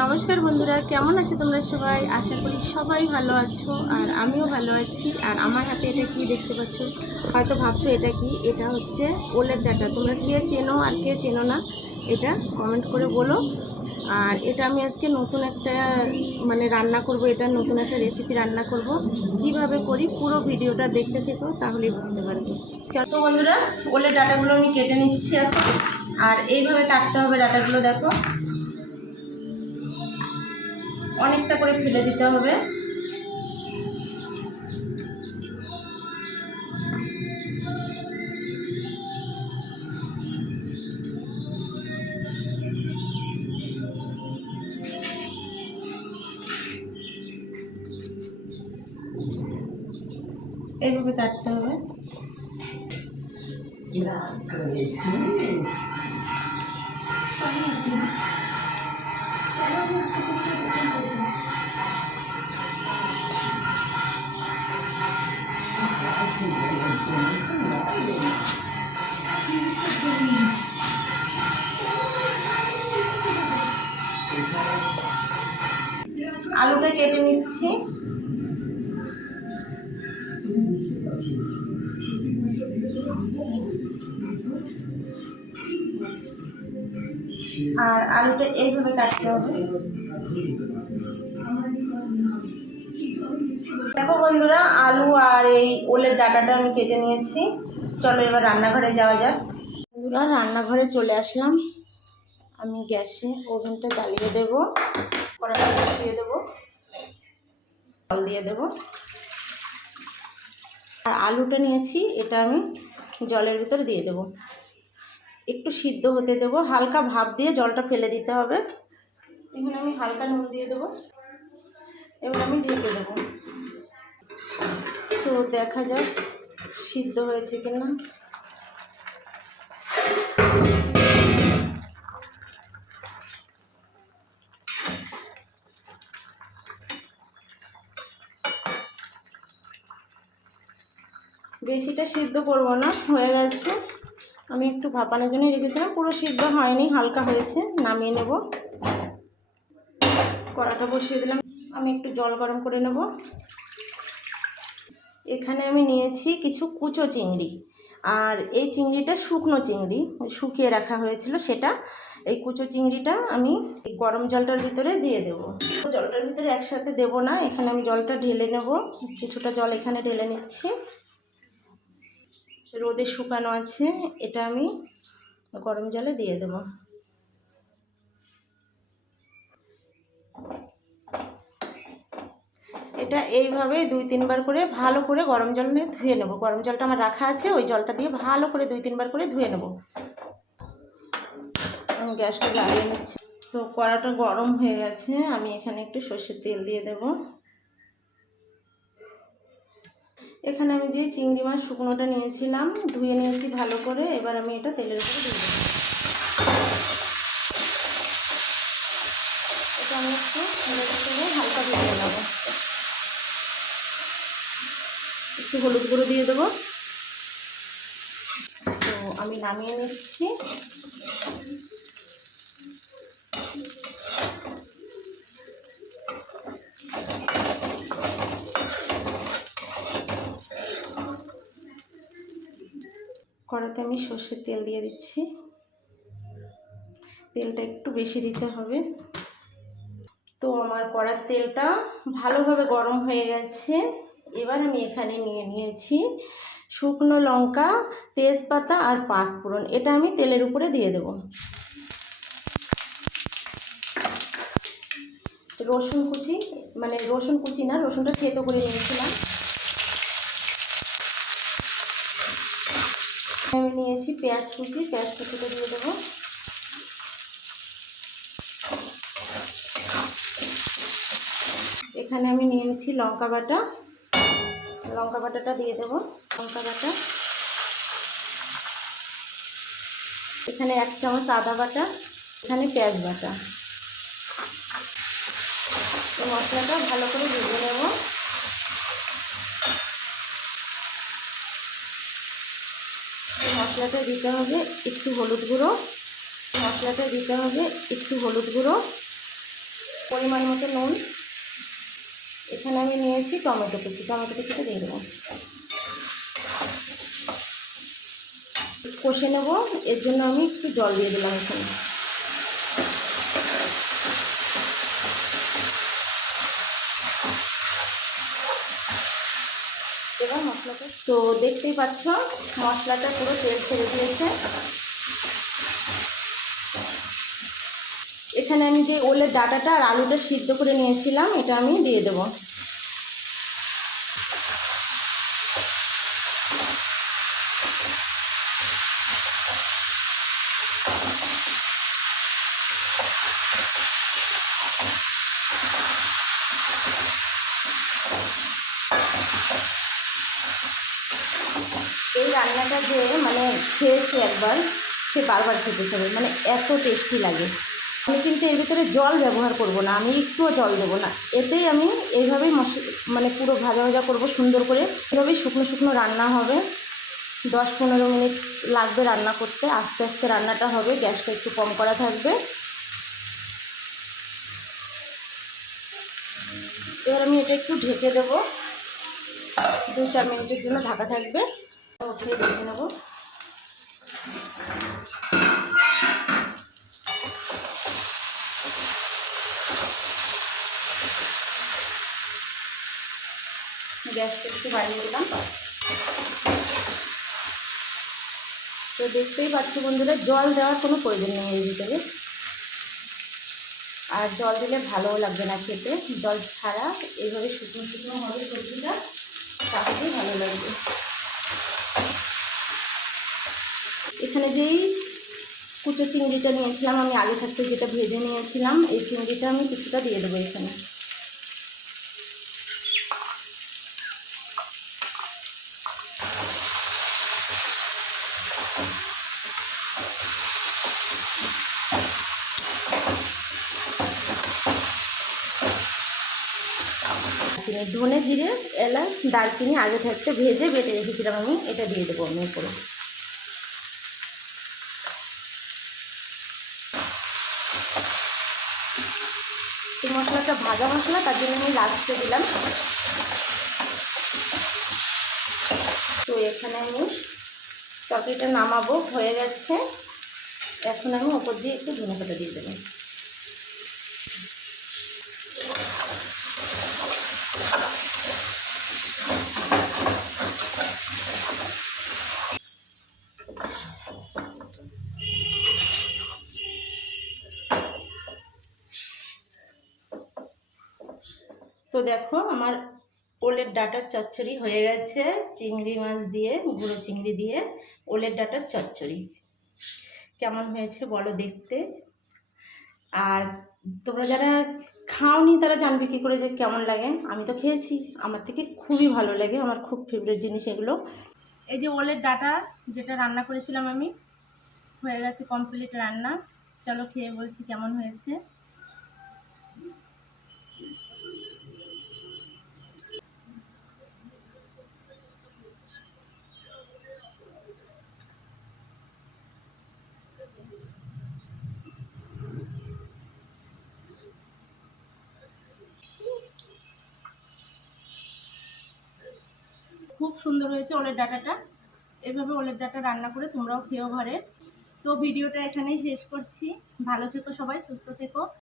নমস্কার বন্ধুরা, কেমন আছো তোমরা সবাই? আশা করি সবাই ভালো আছো আর আমিও ভালো আছি। আর আমার হাতে এটা কি দেখতে পাচ্ছ? হয়তো ভাবছো এটা কি। এটা হচ্ছে ওলের ডাঁটা। তোমরা কে চেনো আর কে চেনো না এটা কমেন্ট করে বলো। আর এটা আমি আজকে নতুন একটা রান্না করব। এটা নতুন একটা রেসিপি রান্না করব। কিভাবে করি পুরো ভিডিওটা দেখতে থেকো, তাহলেই বুঝতে পারবে। চলো বন্ধুরা, ওলের ডাঁটাগুলো আমি কেটে নিচ্ছি এখন। আর এইভাবে কাটতে হবে ডাঁটাগুলো, দেখো অনেকটা করে ফেলে দিতে হবে। এইভাবে কাটতে হবে। আলুটা কেটে নিচ্ছি। আর আলুটা এইভাবে কাটতে হবে। দেখো বন্ধুরা, আলু আর এই ওলের ডাঁটাটা আমি কেটে নিয়েছি। চলো এবার রান্নাঘরে যাওয়া যাক। বন্ধুরা, রান্নাঘরে চলে আসলাম। আমি গ্যাসে ওভেনটা জ্বালিয়ে দেবো, কড়াইটা বসিয়ে দেবো, জল দিয়ে দেবো। আর আলুটা নিয়েছি, এটা আমি জলের ভিতরে দিয়ে দেবো, একটু সিদ্ধ হতে দেবো। হালকা ভাপ দিয়ে জলটা ফেলে দিতে হবে। এখানে আমি হালকা নুন দিয়ে দেবো। এবার আমি ঢেকে দেবো। তো দেখা যাক সিদ্ধ হয়েছে কিনা। বেশিটা সিদ্ধ করব না, হয়ে গেছে। আমি একটু ভাপানোর জন্যই রেখেছিলাম, পুরো সিদ্ধ হয়নি, হালকা হয়েছে। নামিয়ে নেব। কড়াটা বসিয়ে দিলাম। আমি একটু জল গরম করে নেব। এখানে আমি নিয়েছি কিছু কুচো চিংড়ি। আর এই চিংড়িটা শুকনো চিংড়ি, শুকিয়ে রাখা হয়েছিল সেটা। এই কুচো চিংড়িটা আমি গরম জলটার ভিতরে দিয়ে দেব। জলটার ভিতরে একসাথে দেব না, এখানে আমি জলটা ঢেলে নেব। কিছুটা জল এখানে ঢেলে নিচ্ছি। রোদে শুকানো আছে, এটা আমি গরম জলে দিয়ে দেব। এটা এইভাবে 2-3 বার করে ভালো করে গরম জল নিয়ে ধুয়ে নেব। গরম জলটা আমার রাখা আছে, ওই জলটা দিয়ে ভালো করে 2-3 বার করে ধুয়ে নেব। আমি গ্যাসটা জ্বালিয়ে নিচ্ছি। তো কড়াটা গরম হয়ে গেছে, আমি এখানে একটু সর্ষের তেল দিয়ে দেব। এখানে আমি যে চিংড়ি মাছ শুকনোটা নিয়েছিলাম, ধুয়ে নিয়েছি ভালো করে। এবার আমি এটা তেলের উপরে দিয়ে দেবো। এটা আমি একটু হালকা ভেজে নেব। একটু হলুদ গুঁড়ো দিয়ে দেবো। তো আমি নামিয়ে নিচ্ছি। কড়াতে আমি সর্ষের তেল দিয়ে দিচ্ছি। তেলটা একটু বেশি দিতে হবে। তো আমার কড়ার তেলটা ভালোভাবে গরম হয়ে গেছে। এবার আমি এখানে নিয়ে নিয়েছি শুকনো লঙ্কা, তেজপাতা আর পাঁচফোড়ন। এটা আমি তেলের উপরে দিয়ে দেব। রসুন কুচি, রসুন কুচি না, রসুনটা থেতো করে নিয়েছিলাম। আমি নিয়েছি পেঁয়াজ কুচি, পেঁয়াজ কুচিটা দিয়ে দেবো। এখানে আমি নিয়েছি লঙ্কা বাটা, লঙ্কা বাটাটা দিয়ে দেবো। লঙ্কা বাটা, এখানে 1 চামচ আদা বাটা, এখানে পেঁয়াজ বাটা। এই মশলাটা ভালো করে ভেজে নেব। এই মশলাটা দিতে হবে একটু হলুদ গুঁড়ো। মশলাটা দিতে হবে একটু হলুদ গুঁড়ো, পরিমাণ মতো নুন। এখানে আমি নিয়েছি টমেটো কুচিটা দিয়ে দেবো, কষে নেব। এর জন্য আমি একটু জল দিয়ে দিলাম এখানে। এবার মশলাটা তো দেখতেই পাচ্ছ মশলাটা পুরো তেল ছেড়ে দিয়েছে। এখানে আমি যে ওলের ডাঁটাটা আর আলুটা সিদ্ধ করে নিয়েছিলাম এটা আমি দিয়ে দেবো। এই রান্নাটা যে মানে খেয়েছে একবার সে বারবার খেতে চাবে, মানে এত টেস্টি লাগে। আমি কিন্তু এর ভিতরে জল ব্যবহার করব না, আমি একটুও জল দেবো না। এতেই আমি এইভাবেই মানে পুরো ভাজা ভাজা করব সুন্দর করে। এভাবেই শুকনো শুকনো রান্না হবে। 10-15 মিনিট লাগবে রান্না করতে, আস্তে আস্তে রান্নাটা হবে, গ্যাসটা একটু কম করা থাকবে। এবার আমি এটা একটু ঢেকে দেবো, 2-4 মিনিটের জন্য ঢাকা থাকবে। উঠিয়ে দেখে নেব। গ্যাসটা একটু বাড়িয়ে দিলাম। তো দেখতেই পাচ্ছ বন্ধুরা, জল দেওয়ার কোনো প্রয়োজন নেই এর ভিতরে, আর জল দিলে ভালোও লাগবে না খেতে। জল ছাড়া এইভাবে শুকনো শুকনো হবে সবজিটা, তাহলেই ভালো লাগবে। এখানে যেই কুচো চিংড়িটা নিয়েছিলাম আমি আগে থাকতে, যেটা ভেজে নিয়েছিলাম, এই চিংড়িটা আমি কিছুটা দিয়ে দেবো এখানে। ধনে জিরে এলাচ দারচিনি আগে থাকতে ভেজে বেটে রেখেছিলাম আমি, এটা দিয়ে দেবো আমি উপরে। এই মশলাটা ভাজা মশলা, তার জন্য আমি লাস্টে দিলাম। তো এখানে আমি তরকারিটা নামাবো, হয়ে গেছে। এখন আমি ওপর দিয়ে একটু ধনেপাতা দিয়ে দেবো। তো দেখো আমার ওলের ডাঁটার চচ্চড়ি হয়ে গেছে, চিংড়ি মাছ দিয়ে, গুঁড়ো চিংড়ি দিয়ে ওলের ডাঁটার চচ্চড়ি। কেমন হয়েছে বলো দেখতে। আর তোমরা যারা খাওনি তারা জানবে কী করে যে কেমন লাগে। আমি তো খেয়েছি, আমার থেকে খুবই ভালো লাগে, আমার খুব ফেভারিট জিনিস এগুলো। এই যে ওলের ডাঁটা যেটা রান্না করেছিলাম আমি, হয়ে গেছে কমপ্লিট রান্না। চলো খেয়ে বলছি কেমন হয়েছে। খুব সুন্দর হয়েছে ওলের ডাঁটাটা। এভাবে ওলের ডাঁটা রান্না করে তোমরাও খেও ঘরে। তো ভিডিওটা এখানেই শেষ করছি। ভালো থেকো সবাই, সুস্থ থেকো।